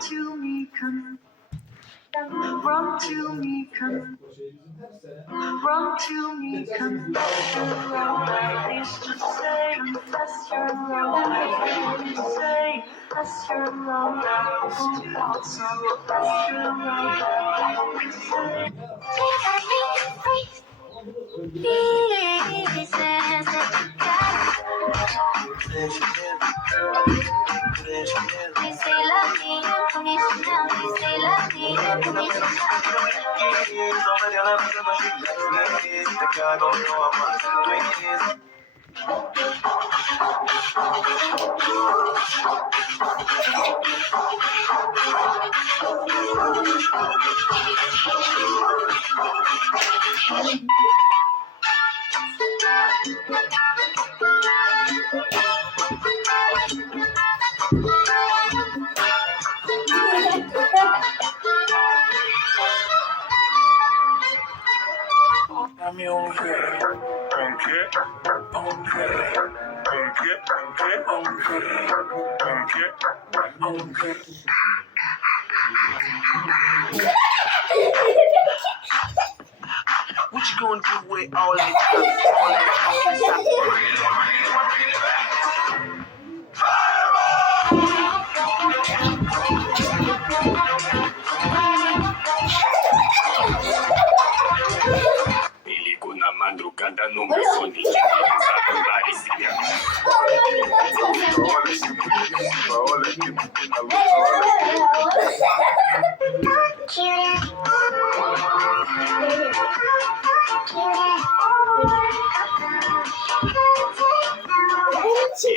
to me, come. Run to me, come. Run to me, confess your love. Please just say, confess your love. Please say, confess your love. Confess your love. Please say. What you gonna do with all that? Ligo na madrugada no meu fone de parecia.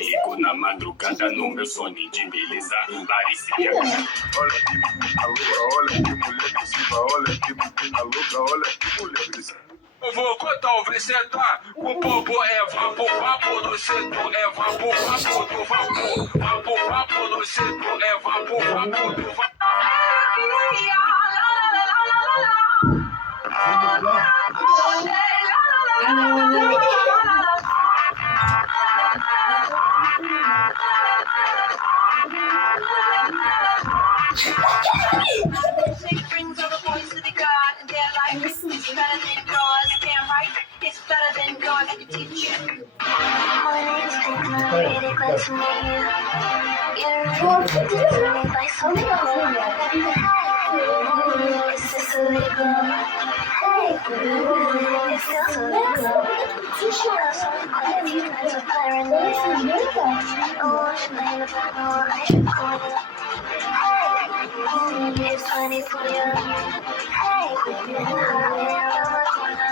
Ligo na madrugada no meu fone de beleza parecia. Olha que menina louca, olha que menina louca, olha que mulher agressiva. Vou talvez sentar com bobo é vapo no setor, é vapo do vapo, vapo no setor, é vapo do vapo. Brings all the boys to the God, and their life is better than yours. Damn right, it's better than yours. I can teach you. My name's Pigma, really glad to meet you. You're really like something It's just a little. Hey, it feels so little. Got some quite a few nights of paranoia. Oh, should I look at no, I should call you. It's 24 years. Hey, we've been hiding around the corner.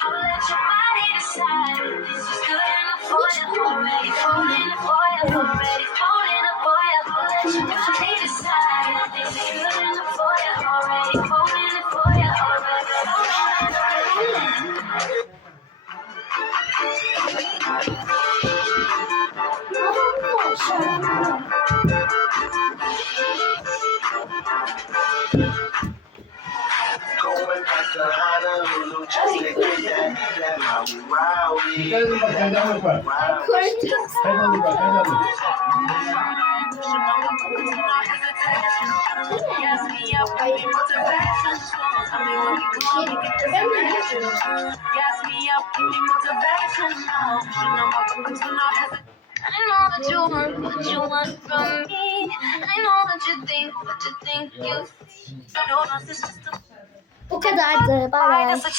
I'll let your body decide. This is good enough for you. Already falling for you. Already falling for you. I'll let your body decide. This is good enough for you. Already falling for you. Already falling for you. Going back to Honolulu just to get that Maui Wowie. Gas me up, I need motivation. Tell me when we go, we get destination. Gas me up, I need motivation. You know my boots do not hesitate. I know what you want from me. I know what you think you. No, no, this is just Bu kadardı. Bay bay. a